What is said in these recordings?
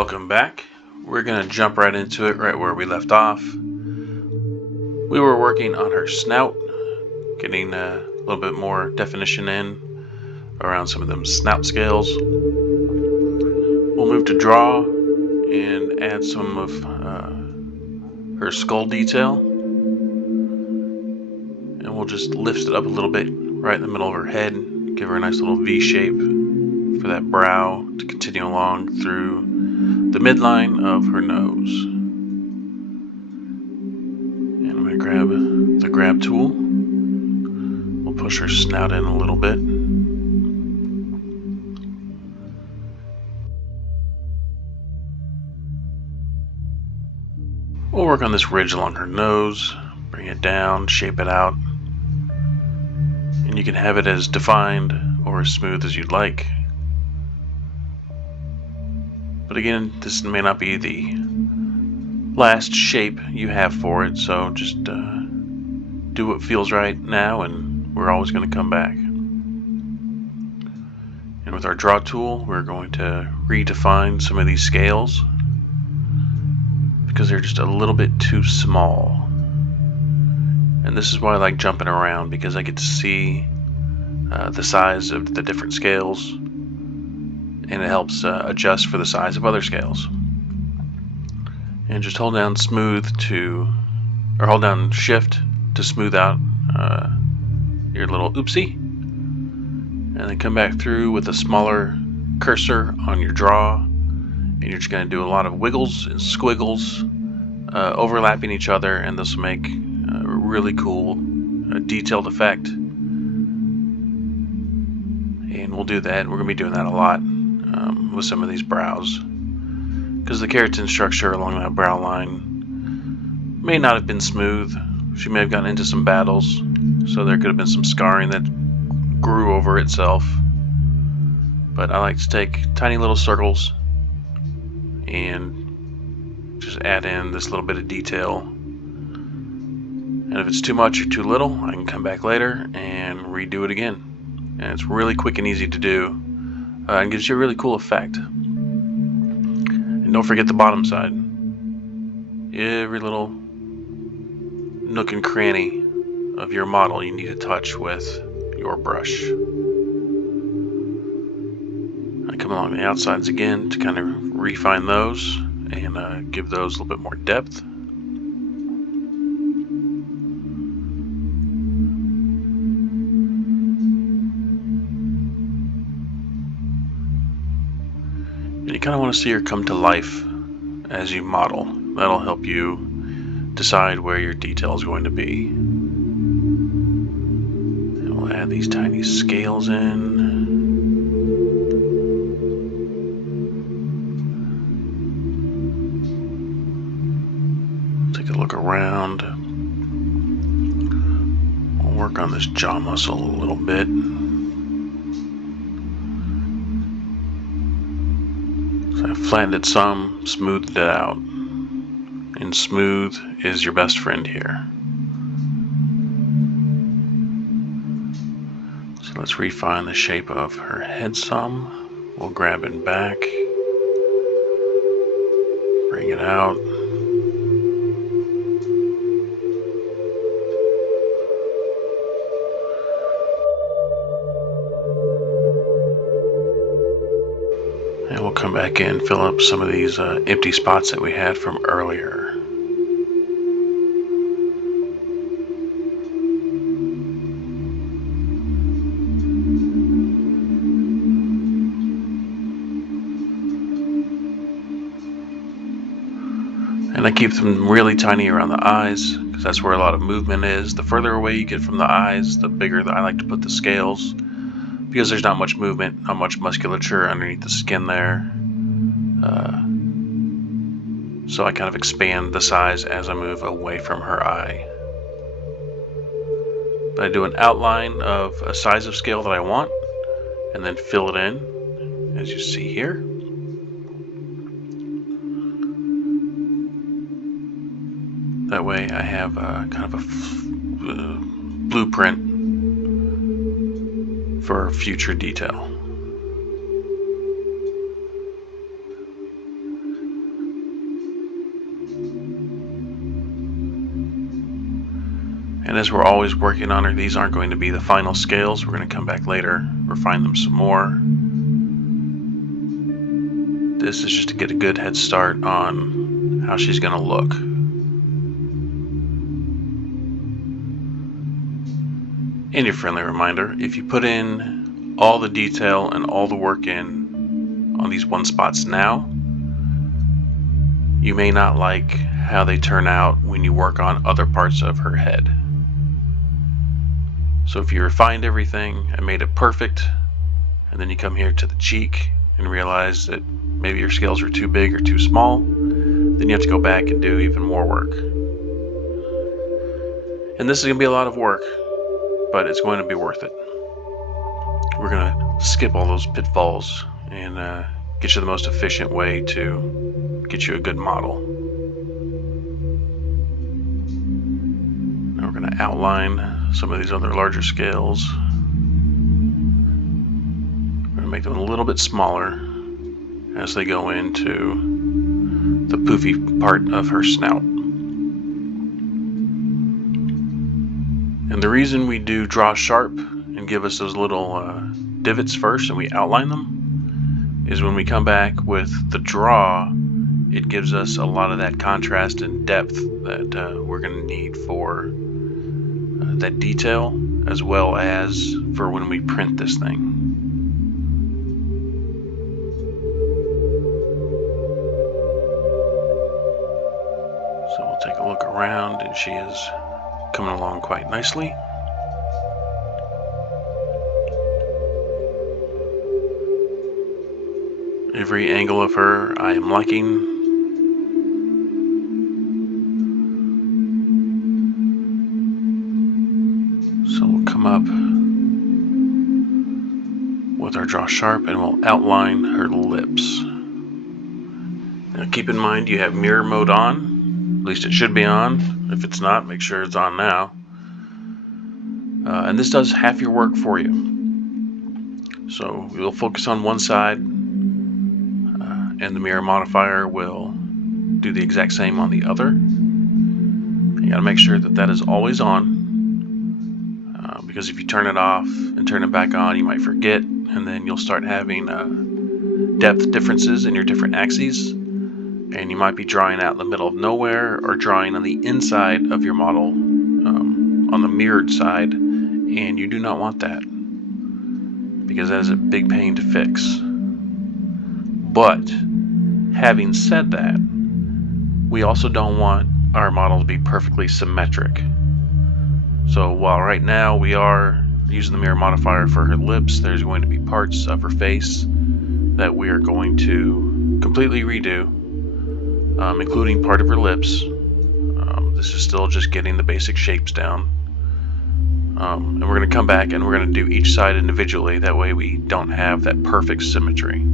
Welcome back. We're going to jump right into it right where we left off. We were working on her snout, getting a little bit more definition in around some of them snout scales. We'll move to draw and add some of her skull detail. And we'll just lift it up a little bit right in the middle of her head, give her a nice little V shape for that brow to continue along through the midline of her nose. And I'm going to grab the grab tool. We'll push her snout in a little bit. We'll work on this ridge along her nose, bring it down, shape it out. And you can have it as defined or as smooth as you'd like. But again, this may not be the last shape you have for it, so just do what feels right now, and we're always going to come back. And with our draw tool, we're going to redefine some of these scales because they're just a little bit too small. And this is why I like jumping around, because I get to see the size of the different scales, and it helps adjust for the size of other scales. And just hold down hold down shift to smooth out your little oopsie, and then come back through with a smaller cursor on your draw, and you're just going to do a lot of wiggles and squiggles overlapping each other, and this will make a really cool detailed effect. And we'll do that. We're going to be doing that a lot with some of these brows, because the keratin structure along that brow line may not have been smooth. She may have gotten into some battles, so there could have been some scarring that grew over itself. But I like to take tiny little circles and just add in this little bit of detail. And if it's too much or too little, I can come back later and redo it again. And it's really quick and easy to do, and gives you a really cool effect. And don't forget the bottom side. Every little nook and cranny of your model you need to touch with your brush. I come along the outsides again to kind of refine those and give those a little bit more depth. And you kind of want to see her come to life as you model. That'll help you decide where your detail is going to be. And we'll add these tiny scales in. Take a look around. We'll work on this jaw muscle a little bit. So I flattened it some, smoothed it out. And smooth is your best friend here. So let's refine the shape of her head some. We'll grab it back. Bring it out. And we'll come back in, fill up some of these empty spots that we had from earlier. And I keep them really tiny around the eyes, because that's where a lot of movement is. The further away you get from the eyes, the bigger I like to put the scales, because there's not much movement, not much musculature underneath the skin there. So I kind of expand the size as I move away from her eye. But I do an outline of a size of scale that I want, and then fill it in, as you see here. That way I have kind of a blueprint for future detail. And as we're always working on her, these aren't going to be the final scales. We're going to come back later, refine them some more. This is just to get a good head start on how she's going to look. And your friendly reminder, if you put in all the detail and all the work in on these one spots now, you may not like how they turn out when you work on other parts of her head. So if you refined everything and made it perfect, and then you come here to the cheek and realize that maybe your scales are too big or too small, then you have to go back and do even more work. And this is going to be a lot of work, but it's going to be worth it. We're going to skip all those pitfalls and get you the most efficient way to get you a good model. Now we're going to outline some of these other larger scales. We're going to make them a little bit smaller as they go into the poofy part of her snout. And the reason we do draw sharp and give us those little divots first and we outline them is when we come back with the draw, it gives us a lot of that contrast and depth that we're going to need for that detail, as well as for when we print this thing. So we'll take a look around, and she is coming along quite nicely. Every angle of her I am liking. So we'll come up with our draw sharp and we'll outline her lips. Now keep in mind you have mirror mode on, at least it should be on. If it's not, make sure it's on now. And this does half your work for you. So we'll focus on one side and the mirror modifier will do the exact same on the other. You gotta make sure that that is always on. Because if you turn it off and turn it back on, you might forget, and then you'll start having depth differences in your different axes, and you might be drawing out in the middle of nowhere or drawing on the inside of your model on the mirrored side, and you do not want that because that is a big pain to fix. But having said that, we also don't want our model to be perfectly symmetric. So while right now we are using the mirror modifier for her lips, there's going to be parts of her face that we are going to completely redo, including part of her lips. This is still just getting the basic shapes down. And we're going to come back and we're going to do each side individually. That way we don't have that perfect symmetry.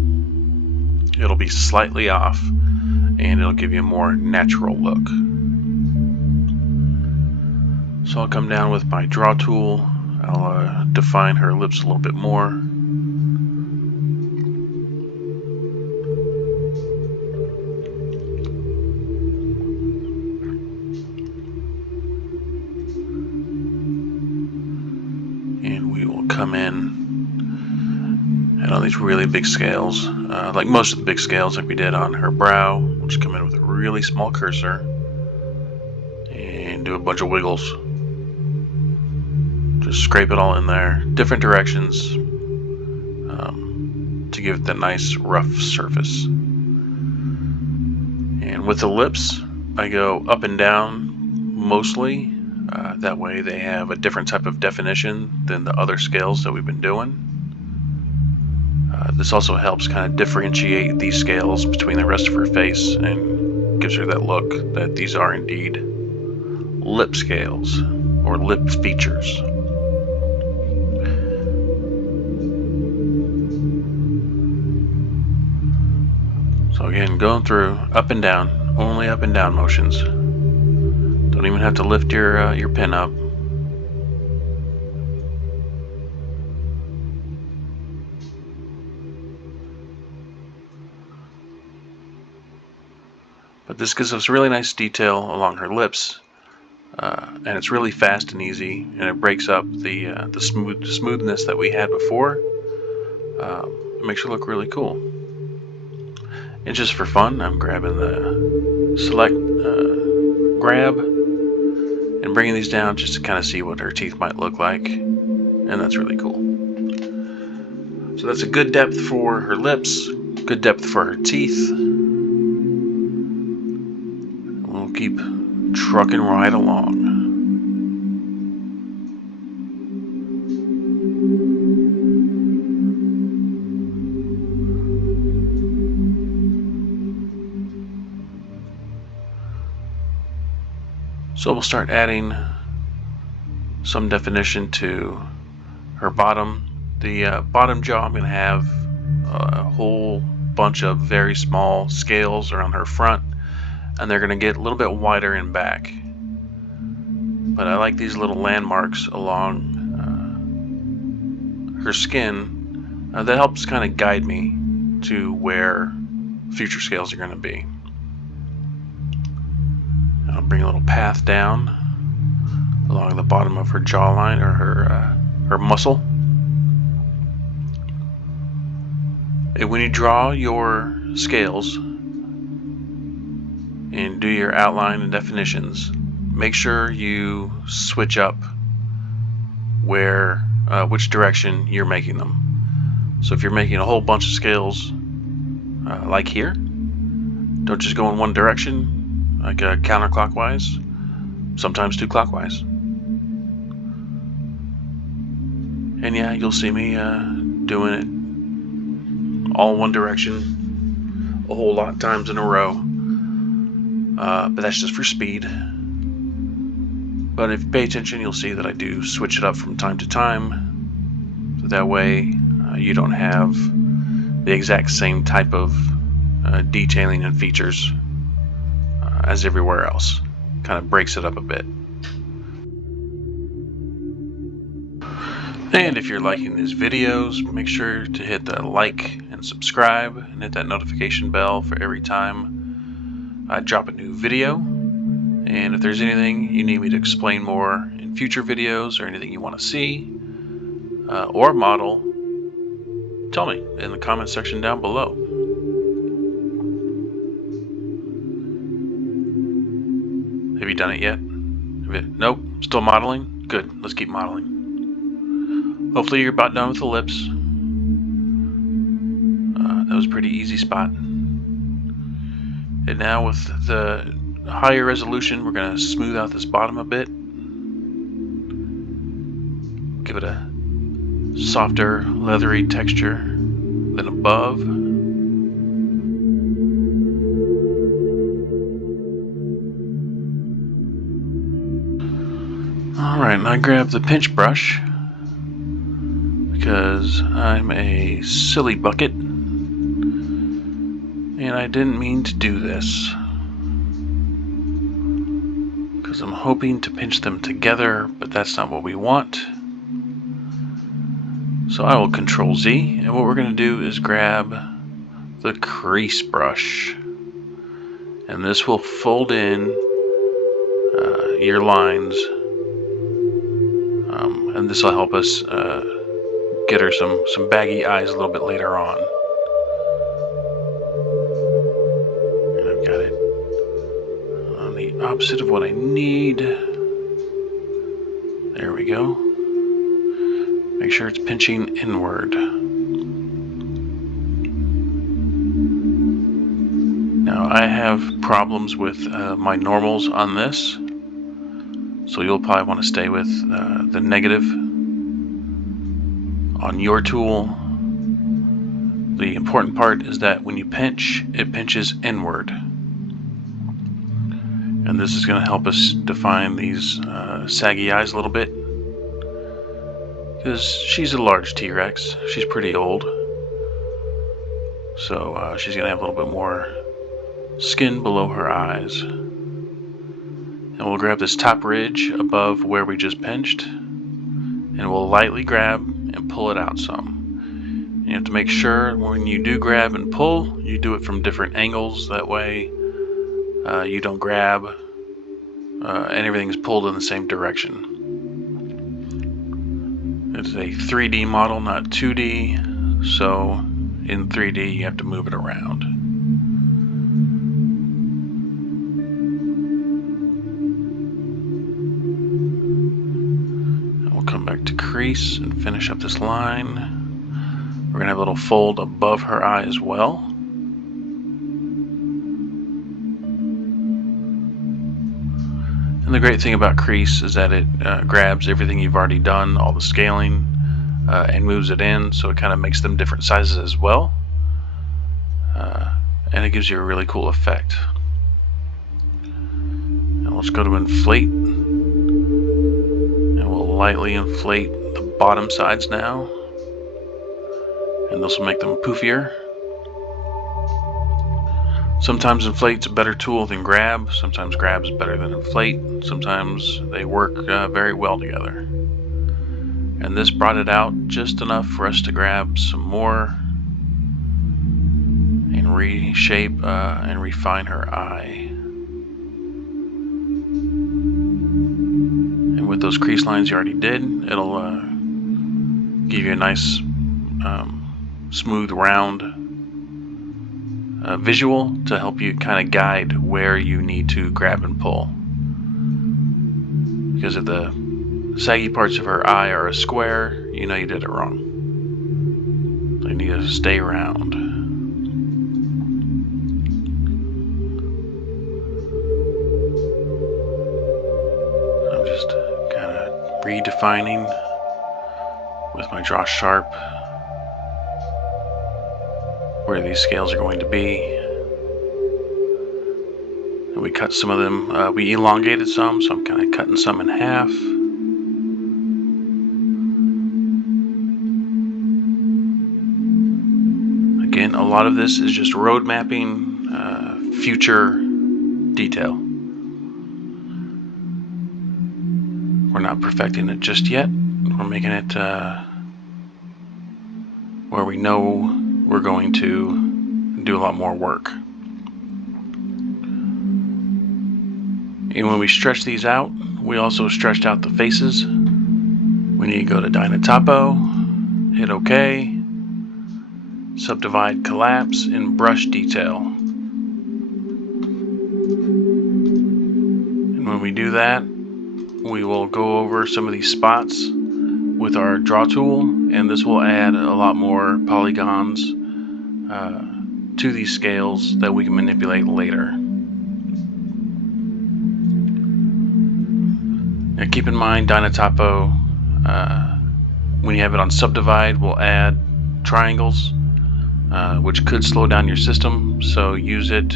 It'll be slightly off and it'll give you a more natural look. So I'll come down with my draw tool, I'll define her lips a little bit more. And we will come in and on these really big scales, like most of the big scales like we did on her brow, we'll just come in with a really small cursor and do a bunch of wiggles. Just scrape it all in there, different directions, to give it that nice rough surface. And with the lips, I go up and down mostly. That way they have a different type of definition than the other scales that we've been doing. This also helps kind of differentiate these scales between the rest of her face and gives her that look that these are indeed lip scales or lip features. So again, going through up and down, only up and down motions. Don't even have to lift your pen up. But this gives us really nice detail along her lips. and it's really fast and easy, and it breaks up the smoothness that we had before. It makes it look really cool. And just for fun, I'm grabbing the select grab and bringing these down just to kind of see what her teeth might look like, and that's really cool. So that's a good depth for her lips, good depth for her teeth. We'll keep trucking right along. So we'll start adding some definition to her bottom. The bottom jaw, I'm going to have a whole bunch of very small scales around her front, and they're going to get a little bit wider in back. But I like these little landmarks along her skin that helps kind of guide me to where future scales are going to be. I'll bring a little path down along the bottom of her jawline, or her muscle. And when you draw your scales and do your outline and definitions, make sure you switch up which direction you're making them. So if you're making a whole bunch of scales like here, don't just go in one direction, like counterclockwise, sometimes do clockwise. And yeah, you'll see me doing it all one direction a whole lot of times in a row. But that's just for speed. But if you pay attention, you'll see that I do switch it up from time to time. So that way you don't have the exact same type of detailing and features as everywhere else. Kind of breaks it up a bit. And if you're liking these videos, make sure to hit the like and subscribe and hit that notification bell for every time I drop a new video. And if there's anything you need me to explain more in future videos, or anything you want to see or model, tell me in the comment section down below. Have you done it yet? Nope, still modeling? Good, let's keep modeling. Hopefully you're about done with the lips. That was a pretty easy spot. And now with the higher resolution, we're going to smooth out this bottom a bit. Give it a softer, leathery texture than above. Alright, and I grab the pinch brush because I'm a silly bucket and I didn't mean to do this, because I'm hoping to pinch them together, but that's not what we want. So I will Control Z, and what we're going to do is grab the crease brush, and this will fold in your lines, and this will help us get her some baggy eyes a little bit later on. And I've got it on the opposite of what I need. There we go. Make sure it's pinching inward. Now I have problems with my normals on this, so you'll probably want to stay with the negative on your tool. The important part is that when you pinch, it pinches inward. And this is going to help us define these saggy eyes a little bit, because she's a large T-Rex. She's pretty old, so she's going to have a little bit more skin below her eyes. And we'll grab this top ridge above where we just pinched, and we'll lightly grab and pull it out some. You have to make sure when you do grab and pull, you do it from different angles. That way you don't grab and everything's pulled in the same direction. It's a 3D model, not 2D, so in 3D you have to move it around. And we'll come back to crease and finish up this line. We're going to have a little fold above her eye as well. And the great thing about crease is that it grabs everything you've already done, all the scaling, and moves it in, so it kind of makes them different sizes as well. And it gives you a really cool effect. And let's go to inflate. And we'll lightly inflate the bottom sides now. And this will make them poofier. Sometimes inflate's a better tool than grab. Sometimes grab is better than inflate. Sometimes they work very well together. And this brought it out just enough for us to grab some more and reshape and refine her eye. And with those crease lines you already did, it'll give you a nice smooth round visual to help you kind of guide where you need to grab and pull. Because if the saggy parts of her eye are a square, you know you did it wrong. They need to stay round. I'm just kind of redefining with my draw sharp where these scales are going to be. And we cut some of them, we elongated some, so I'm kind of cutting some in half. Again, a lot of this is just road mapping, future detail. We're not perfecting it just yet. We're making it where we know we're going to do a lot more work. And when we stretch these out, we also stretched out the faces. We need to go to Dynatopo, hit OK, subdivide, collapse, and brush detail. And when we do that, we will go over some of these spots with our draw tool, and this will add a lot more polygons to these scales that we can manipulate later. Now keep in mind, Dynatopo, when you have it on subdivide, will add triangles, which could slow down your system, so use it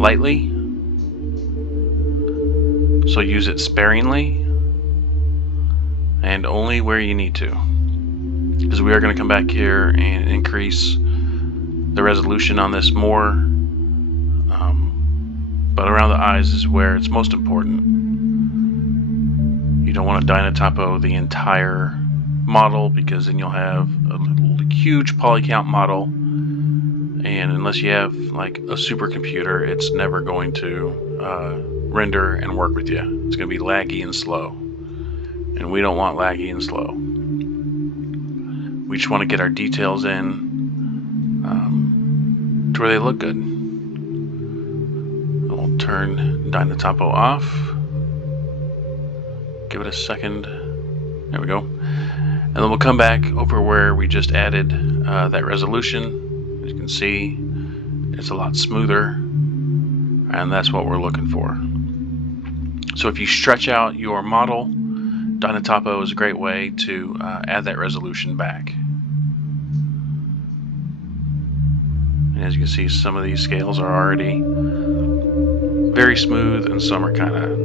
lightly. So use it sparingly and only where you need to, because we are going to come back here and increase the resolution on this more, but around the eyes is where it's most important. You don't want to Dynatopo the entire model, because then you'll have a huge poly count model, and unless you have like a supercomputer, it's never going to render and work with you. It's going to be laggy and slow, and we don't want laggy and slow. We just want to get our details in to where they look good. We'll turn Dynatopo off, give it a second, there we go, and then we'll come back over where we just added that resolution. As you can see, it's a lot smoother, and that's what we're looking for. So if you stretch out your model, Dynatopo is a great way to add that resolution back. And as you can see, some of these scales are already very smooth, and some are kind of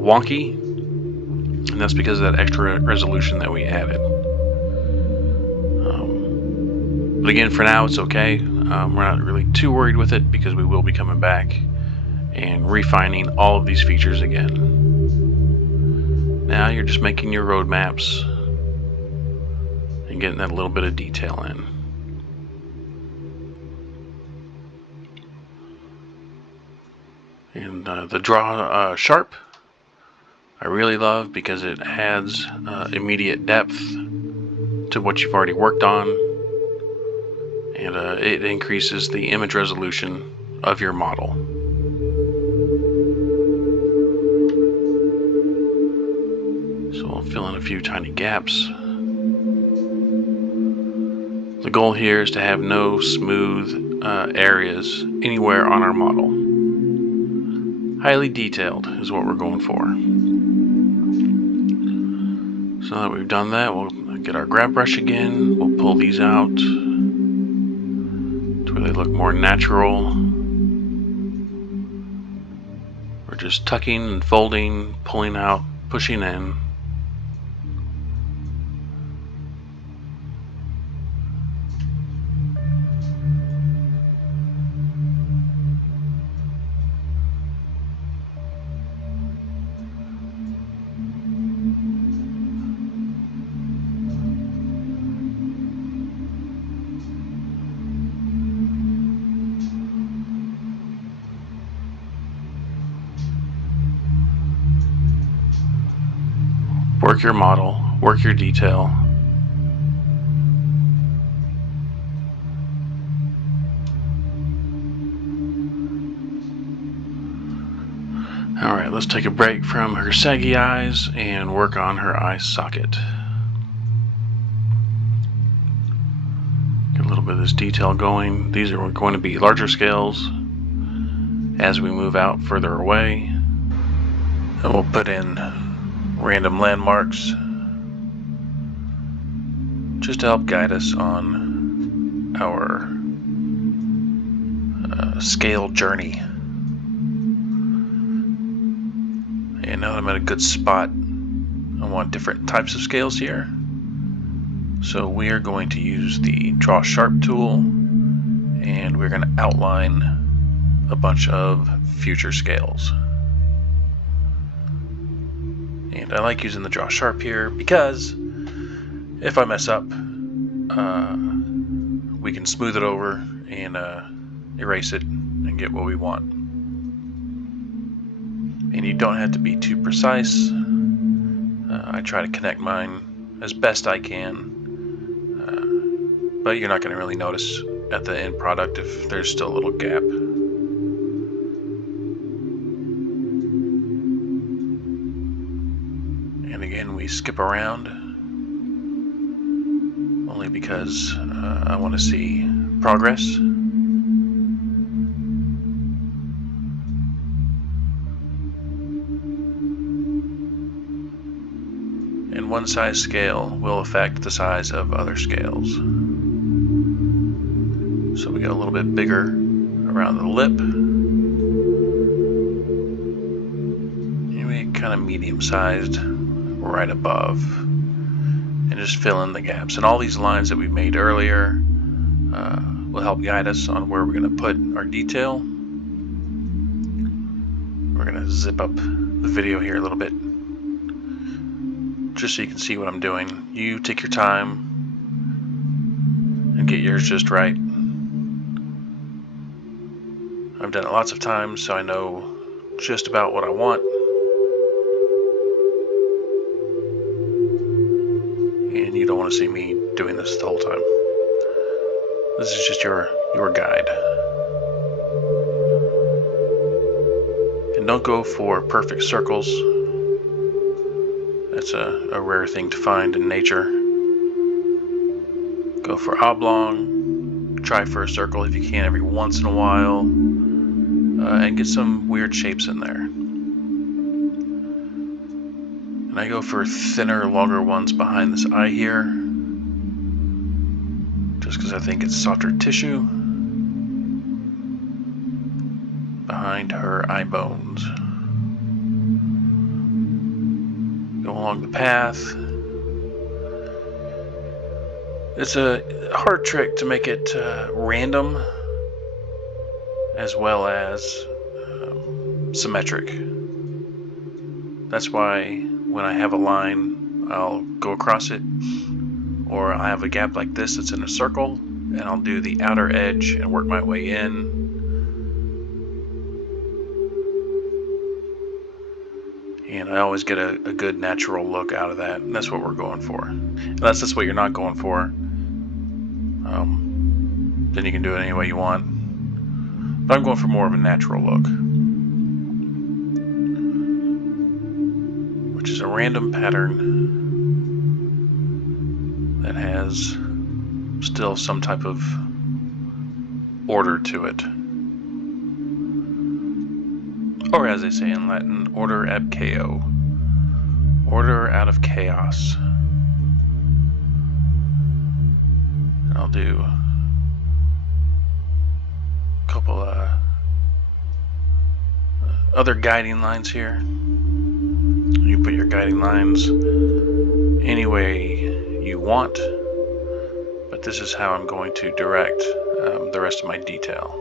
wonky, and that's because of that extra resolution that we added. But again, for now it's okay. We're not really too worried with it, because we will be coming back and refining all of these features again. Now you're just making your road maps and getting that little bit of detail in. And the draw sharp I really love because it adds immediate depth to what you've already worked on, and it increases the image resolution of your model. So I'll fill in a few tiny gaps. The goal here is to have no smooth areas anywhere on our model. Highly detailed is what we're going for. So now that we've done that, we'll get our grab brush again. We'll pull these out to where they look more natural. We're just tucking and folding, pulling out, pushing in. Work your model, work your detail. Alright, let's take a break from her saggy eyes and work on her eye socket. Get a little bit of this detail going. These are going to be larger scales as we move out further away. And we'll put in random landmarks just to help guide us on our scale journey. And now that I'm at a good spot, I want different types of scales here. So we are going to use the draw sharp tool, and we're going to outline a bunch of future scales. And I like using the draw sharp here because if I mess up, we can smooth it over and erase it and get what we want. And you don't have to be too precise. I try to connect mine as best I can, but you're not going to really notice at the end product if there's still a little gap. And again, we skip around only because I want to see progress. And one size scale will affect the size of other scales. So we got a little bit bigger around the lip. And we kind of medium-sized right above. And just fill in the gaps. And all these lines that we made earlier will help guide us on where we're going to put our detail. We're going to zip up the video here a little bit, just so you can see what I'm doing. You take your time and get yours just right. I've done it lots of times, so I know just about what I want. And you don't want to see me doing this the whole time. This is just your guide. And don't go for perfect circles. That's a rare thing to find in nature. Go for oblong. Try for a circle if you can every once in a while. And get some weird shapes in there. And I go for thinner, longer ones behind this eye here, just because I think it's softer tissue behind her eye bones. Go along the path. It's a hard trick to make it random as well as symmetric. That's why when I have a line, I'll go across it, or I have a gap like this that's in a circle, and I'll do the outer edge and work my way in. And I always get a good natural look out of that, and that's what we're going for. Unless that's what you're not going for, then you can do it any way you want. But I'm going for more of a natural look, which is a random pattern that has still some type of order to it. Or as they say in Latin, order ab chaos. Order out of chaos. And I'll do a couple other guiding lines here. You put your guiding lines any way you want, but this is how I'm going to direct the rest of my detail.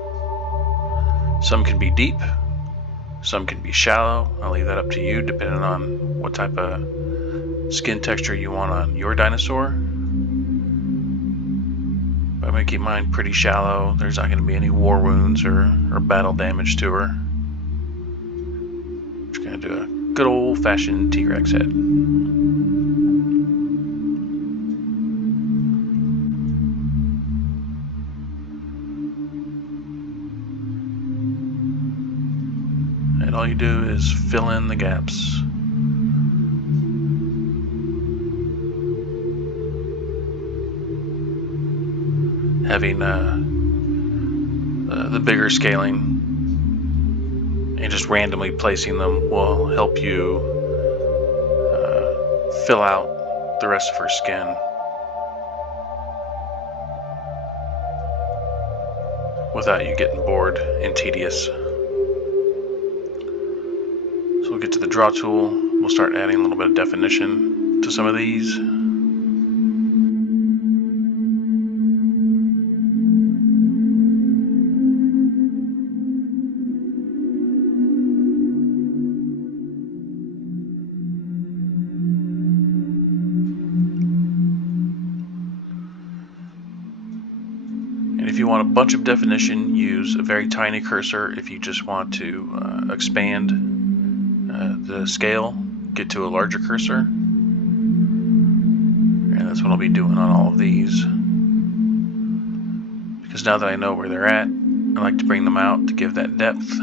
Some can be deep, some can be shallow. I'll leave that up to you depending on what type of skin texture you want on your dinosaur. But I'm going to keep mine pretty shallow. There's not going to be any war wounds or battle damage to her. Just going to do a good old-fashioned T-Rex head. And all you do is fill in the gaps. Having the bigger scaling and just randomly placing them will help you fill out the rest of her skin without you getting bored and tedious. So we'll get to the draw tool. We'll start adding a little bit of definition to some of these. If you want a bunch of definition, use a very tiny cursor. If you just want to expand the scale, get to a larger cursor. And that's what I'll be doing on all of these. Because now that I know where they're at, I like to bring them out to give that depth.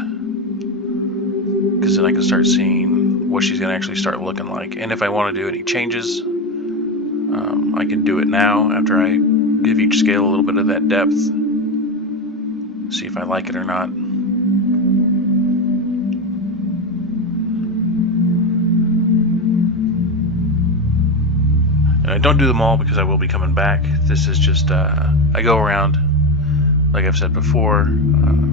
Because then I can start seeing what she's going to actually start looking like. And if I want to do any changes, I can do it now after I give each scale a little bit of that depth. See if I like it or not. And I don't do them all because I will be coming back. This is just, I go around, like I've said before,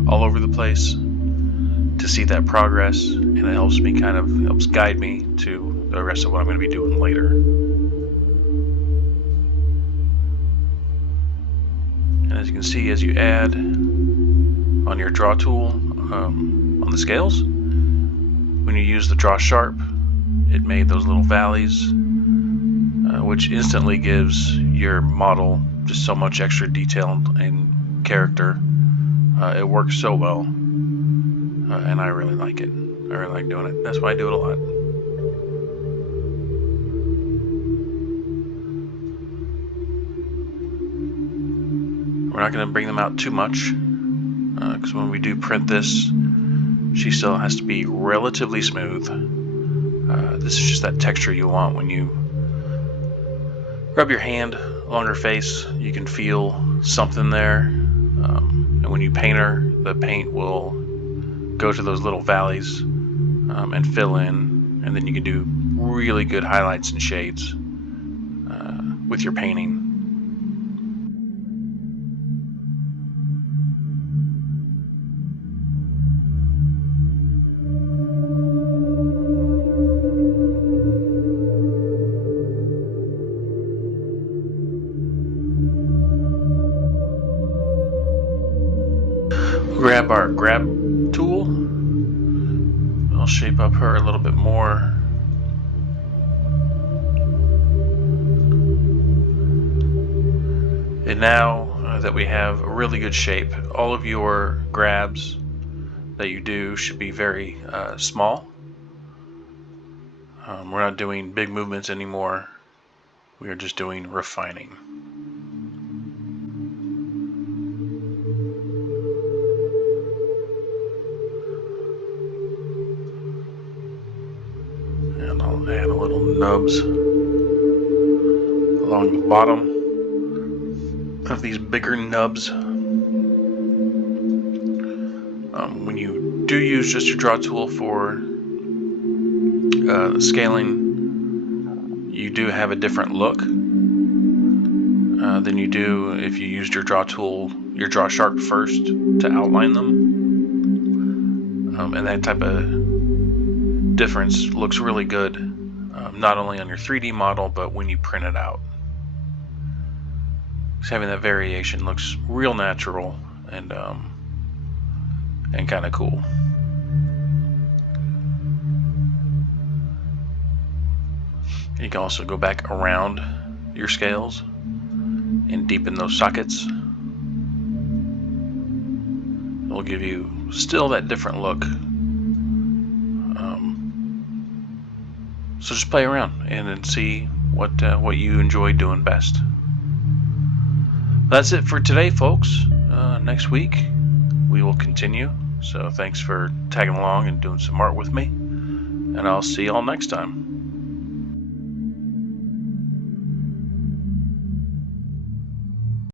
all over the place to see that progress, and it helps me helps guide me to the rest of what I'm going to be doing later. And as you can see, as you add on your draw tool on the scales, when you use the draw sharp, it made those little valleys, which instantly gives your model just so much extra detail and character. It works so well, and I really like it. I really like doing it. That's why I do it a lot. We're not going to bring them out too much, because when we do print this, she still has to be relatively smooth. This is just that texture you want. When you rub your hand along her face, you can feel something there. And when you paint her, the paint will go to those little valleys and fill in, and then you can do really good highlights and shades with your painting. Grab our grab tool. I'll shape up her a little bit more. And now that we have a really good shape, all of your grabs that you do should be very small. We're not doing big movements anymore. We are just doing refining. And I'll add a little nubs along the bottom of these bigger nubs. When you do use just your draw tool for scaling, you do have a different look than you do if you used your draw tool, your draw sharp first to outline them. And that type of difference looks really good, not only on your 3D model, but when you print it out. Because having that variation looks real natural and kind of cool. You can also go back around your scales and deepen those sockets. It'll give you still that different look. So just play around and then see what you enjoy doing best. That's it for today, folks. Next week we will continue. So thanks for tagging along and doing some art with me, and I'll see y'all next time.